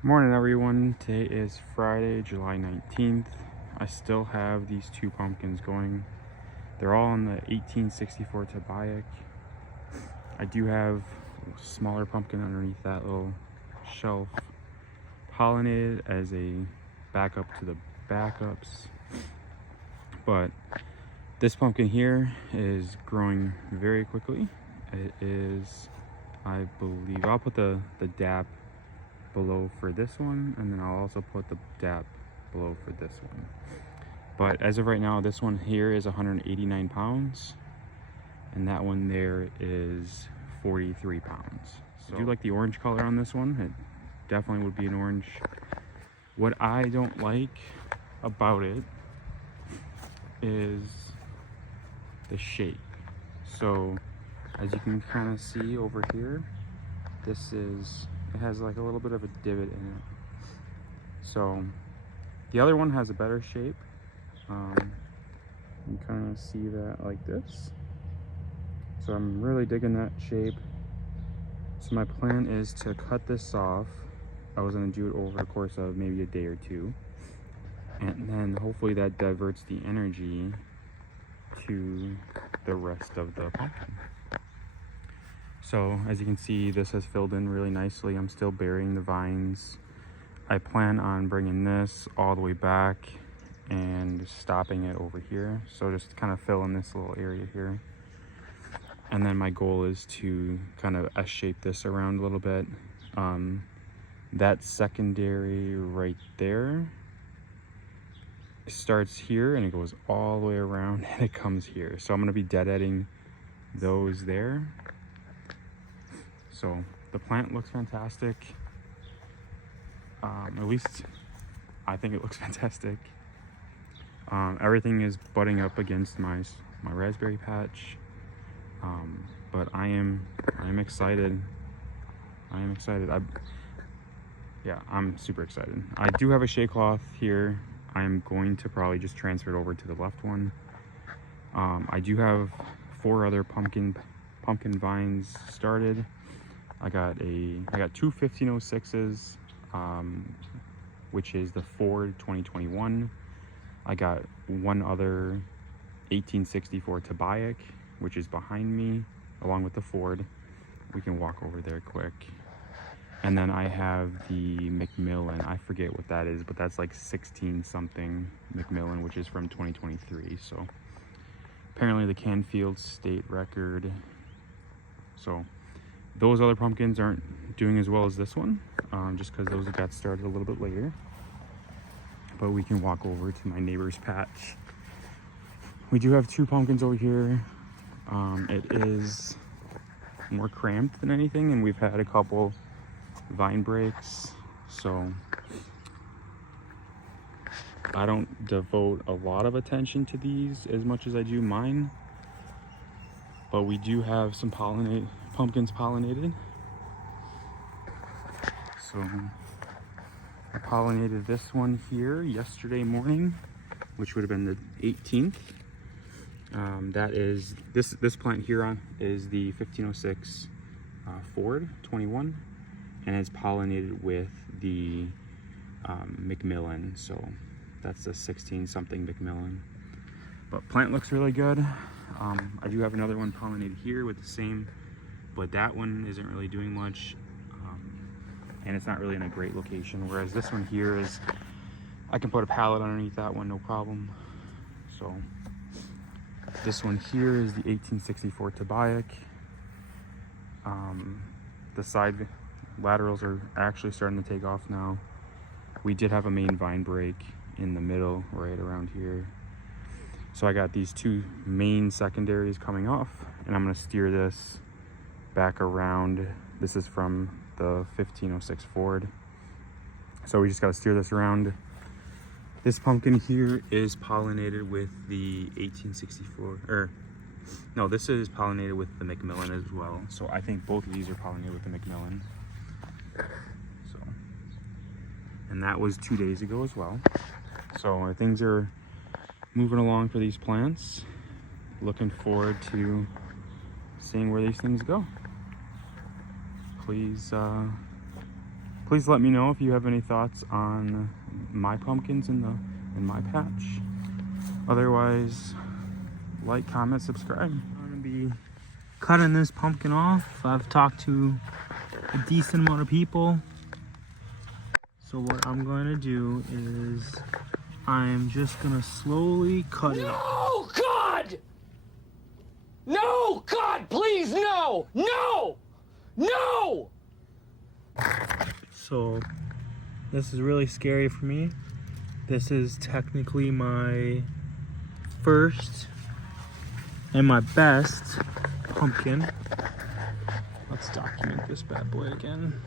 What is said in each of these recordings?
Good morning, everyone. Today is Friday, July 19th. I still have these two pumpkins going. They're all on the 1864 Toboyek. I do have a smaller pumpkin underneath that little shelf, pollinated as a backup to the backups. But this pumpkin here is growing very quickly. It is, I believe, I'll put the DAP below for this one, and then I'll also put the DAP below for this one. But as of right now, this one here is 189 pounds, and that one there is 43 pounds. So I do like the orange color on this one. It definitely would be an orange. What I don't like about it is the shape. So as you can kind of see over here, it has like a little bit of a divot in it. So the other one has a better shape. You kind of see that like this. So I'm really digging that shape. So my plan is to cut this off. I was going to do it over the course of maybe a day or two. And then hopefully that diverts the energy to the rest of the pumpkin. So as you can see, this has filled in really nicely. I'm still burying the vines. I plan on bringing this all the way back and stopping it over here. So just kind of fill in this little area here. And then my goal is to kind of S-shape this around a little bit. That secondary right there starts here and it goes all the way around and it comes here. So I'm gonna be deadheading those there. So the plant looks fantastic. At least I think it looks fantastic. Everything is butting up against my raspberry patch. But I am excited. I am excited. I'm super excited. I do have a shade cloth here. I'm going to probably just transfer it over to the left one. I do have 4 other pumpkin vines started. I got two 1506s, which is the Ford 2021. I got one other 1864 Toboyek, which is behind me, along with the Ford. We can walk over there quick. And then I have the Macmillan. I forget what that is, but that's like 16 something Macmillan, which is from 2023. So apparently the Canfield state record. So those other pumpkins aren't doing as well as this one, just because those got started a little bit later. But we can walk over to my neighbor's patch. We do have 2 pumpkins over here. It is more cramped than anything, and we've had a couple vine breaks. So I don't devote a lot of attention to these as much as I do mine. But we do have some pumpkins pollinated. So I pollinated this one here yesterday morning, which would have been the 18th. That is this plant here is the 1506 Ford 21, and it's pollinated with the Macmillan. So that's the 16 something Macmillan. But plant looks really good. I do have another one pollinated here with the same, but that one isn't really doing much, and it's not really in a great location. Whereas this one here is, I can put a pallet underneath that one, no problem. So this one here is the 1864 Toboyek. The side laterals are actually starting to take off now. We did have a main vine break in the middle, right around here. So I got these 2 main secondaries coming off, and I'm going to steer this back around. This is from the 1506 Ford. So we just got to steer this around. This pumpkin here is pollinated with the 1864, no, this is pollinated with the Macmillan as well. So I think both of these are pollinated with the Macmillan. So, and that was 2 days ago as well. So things are moving along for these plants. Looking forward to seeing where these things go. Please Please let me know if you have any thoughts on my pumpkins in my patch. Otherwise, like, comment, subscribe. I'm gonna be cutting this pumpkin off. I've talked to a decent amount of people. So what I'm going to do is I'm just gonna slowly cut it off. No, God! No, God, please, no! No! No! So this is really scary for me. This is technically my first and my best pumpkin. Let's document this bad boy again.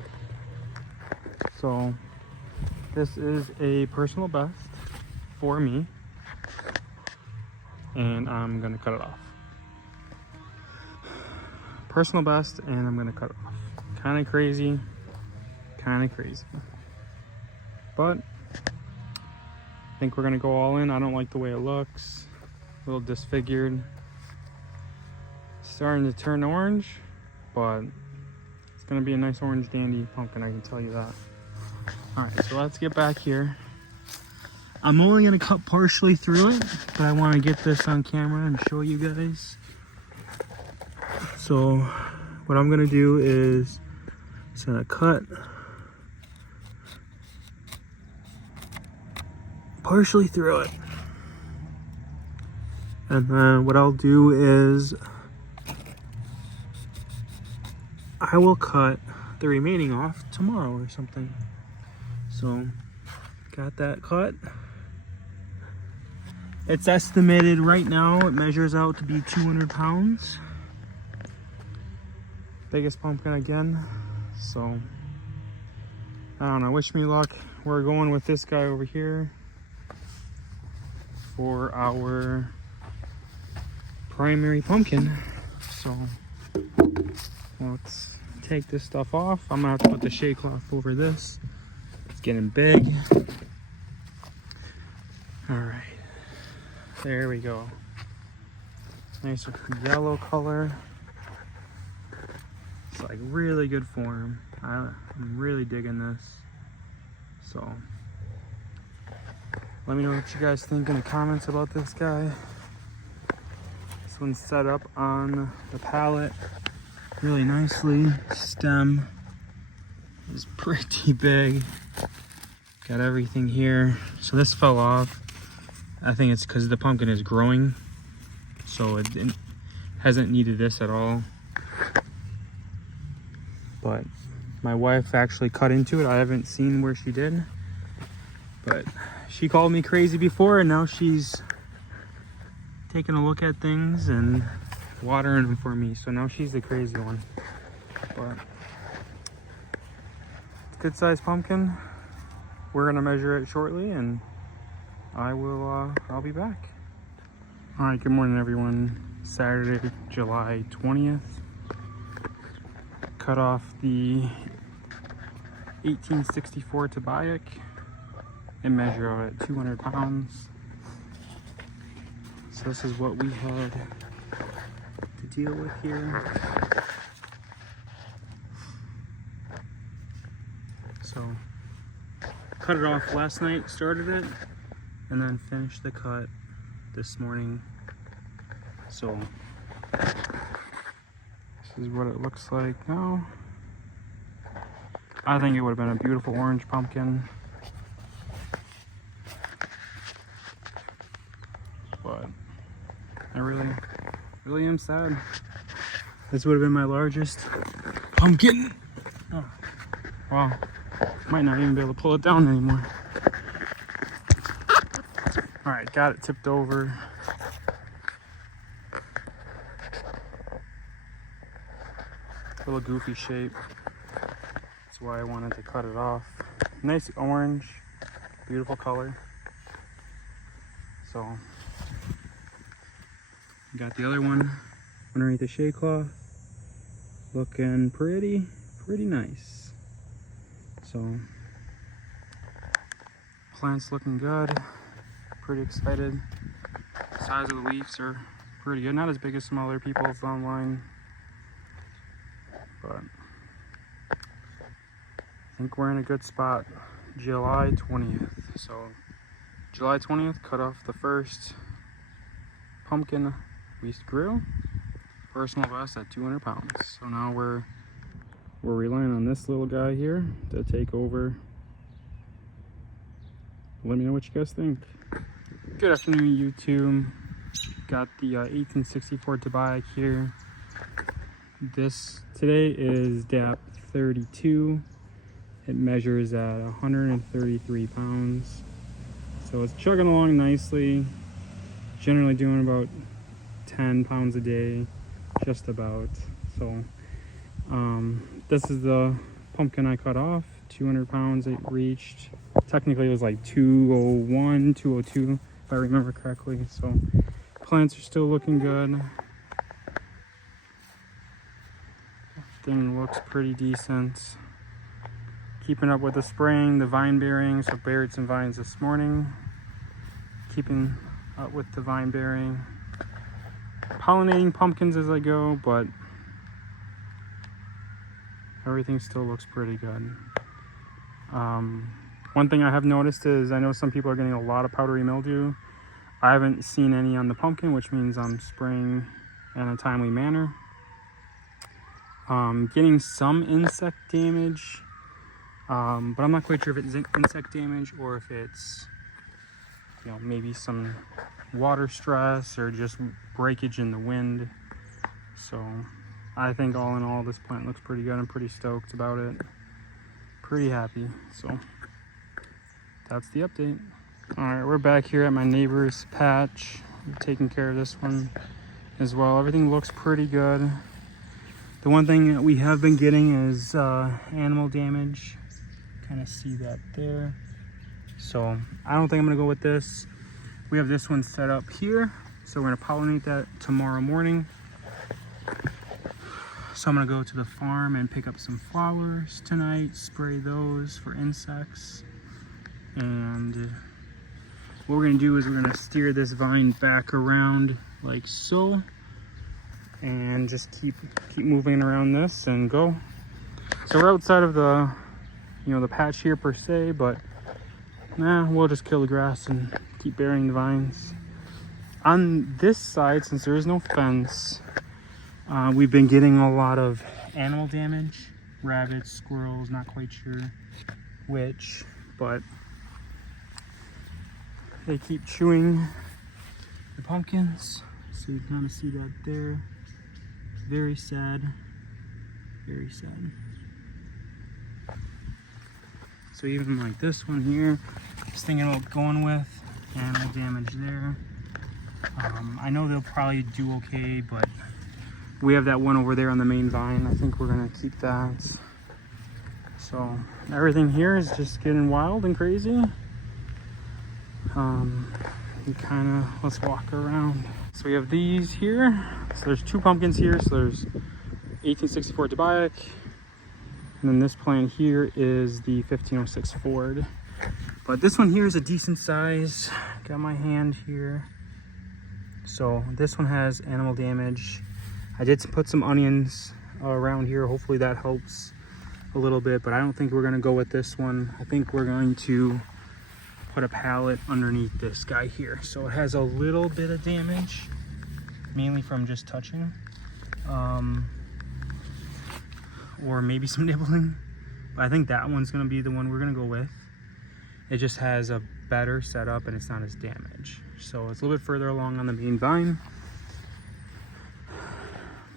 So this is a personal best for me, and I'm gonna cut it off. Personal best, and I'm gonna cut it off. Kind of crazy, but I think we're gonna go all in. I don't like the way it looks, a little disfigured, starting to turn orange, but it's gonna be a nice orange dandy pumpkin, I can tell you that. All right, so let's get back here. I'm only gonna cut partially through it, but I want to get this on camera and show you guys. So what I'm gonna do is just gonna cut partially through it, and then what I'll do is I will cut the remaining off tomorrow or something. So got that cut. It's estimated right now, it measures out to be 200 pounds. Biggest pumpkin again. So I don't know, wish me luck. We're going with this guy over here for our primary pumpkin. So let's take this stuff off. I'm gonna have to put the shade cloth over this. It's getting big. All right, there we go. Nice yellow color. It's like really good form. I'm really digging this. So let me know what you guys think in the comments about this guy. This one's set up on the pallet really nicely. Stem is pretty big. Got everything here. So this fell off. I think it's because the pumpkin is growing, so it hasn't needed this at all. But my wife actually cut into it. I haven't seen where she did, but she called me crazy before, and now she's taking a look at things and watering them for me. So now she's the crazy one. But it's a good sized pumpkin. We're gonna measure it shortly, and I'll be back. All right, good morning everyone. Saturday, July 20th. Cut off the 1864 Toboyek and measure out at 200 pounds. So this is what we had to deal with here. So cut it off last night, started it, and then finished the cut this morning. So this is what it looks like now. I think it would have been a beautiful orange pumpkin, but I really am sad. This would have been my largest pumpkin. Oh, wow. Might not even be able to pull it down anymore. All right, got it tipped over. Little goofy shape. That's why I wanted to cut it off. Nice orange, beautiful color. So got the other one underneath the shade cloth, looking pretty nice. So plant's looking good, pretty excited. Size of the leaves are pretty good, not as big as some other people's online, but I think we're in a good spot. July 20th. So July 20th, cut off the first pumpkin we used to grill. Personal best at 200 pounds. So now we're relying on this little guy here to take over. Let me know what you guys think. Good afternoon, YouTube. Got the 1864 Toboyek here. Today is DAP 32. It measures at 133 pounds. So it's chugging along nicely. Generally doing about 10 pounds a day, just about. So this is the pumpkin I cut off. 200 pounds it reached. Technically it was like 201, 202 if I remember correctly. So plants are still looking good. Everything looks pretty decent. Keeping up with the spraying, the vine bearing. So buried some vines this morning. Keeping up with the vine bearing. Pollinating pumpkins as I go, but everything still looks pretty good. One thing I have noticed is I know some people are getting a lot of powdery mildew. I haven't seen any on the pumpkin, which means I'm spraying in a timely manner. Getting some insect damage, but I'm not quite sure if it's insect damage or if it's, you know, maybe some water stress or just breakage in the wind. So I think all in all this plant looks pretty good. I'm pretty stoked about it. Pretty happy. So that's the update. All right, we're back here at my neighbor's patch. I'm taking care of this one as well. Everything looks pretty good. The one thing that we have been getting is animal damage. Kind of see that there. So I don't think I'm gonna go with this. We have this one set up here. So we're gonna pollinate that tomorrow morning. So I'm gonna go to the farm and pick up some flowers tonight, spray those for insects. And what we're gonna do is we're gonna steer this vine back around like so. And just keep moving around this and go. So we're outside of the, you know, the patch here per se, but we'll just kill the grass and keep burying the vines. On this side, since there is no fence, we've been getting a lot of animal damage. Rabbits, squirrels, not quite sure which, but they keep chewing the pumpkins. So you kind of see that there. Very sad, very sad. So even like this one here, just thinking about going with animal damage there. I know they'll probably do okay, but we have that one over there on the main vine. I think we're gonna keep that. So everything here is just getting wild and crazy. Let's walk around. So we have these here. So there's two pumpkins here. So there's 1864 Toboyek. And then this plant here is the 1506 Ford. But this one here is a decent size. Got my hand here. So this one has animal damage. I did put some onions around here. Hopefully that helps a little bit, but I don't think we're gonna go with this one. I think we're going to put a pallet underneath this guy here. So it has a little bit of damage, mainly from just touching, or maybe some nibbling. But I think that one's gonna be the one we're gonna go with. It just has a better setup and it's not as damaged. So it's a little bit further along on the main vine.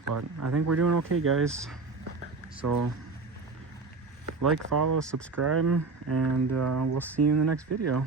But I think we're doing okay, guys. So like, follow, subscribe, and we'll see you in the next video.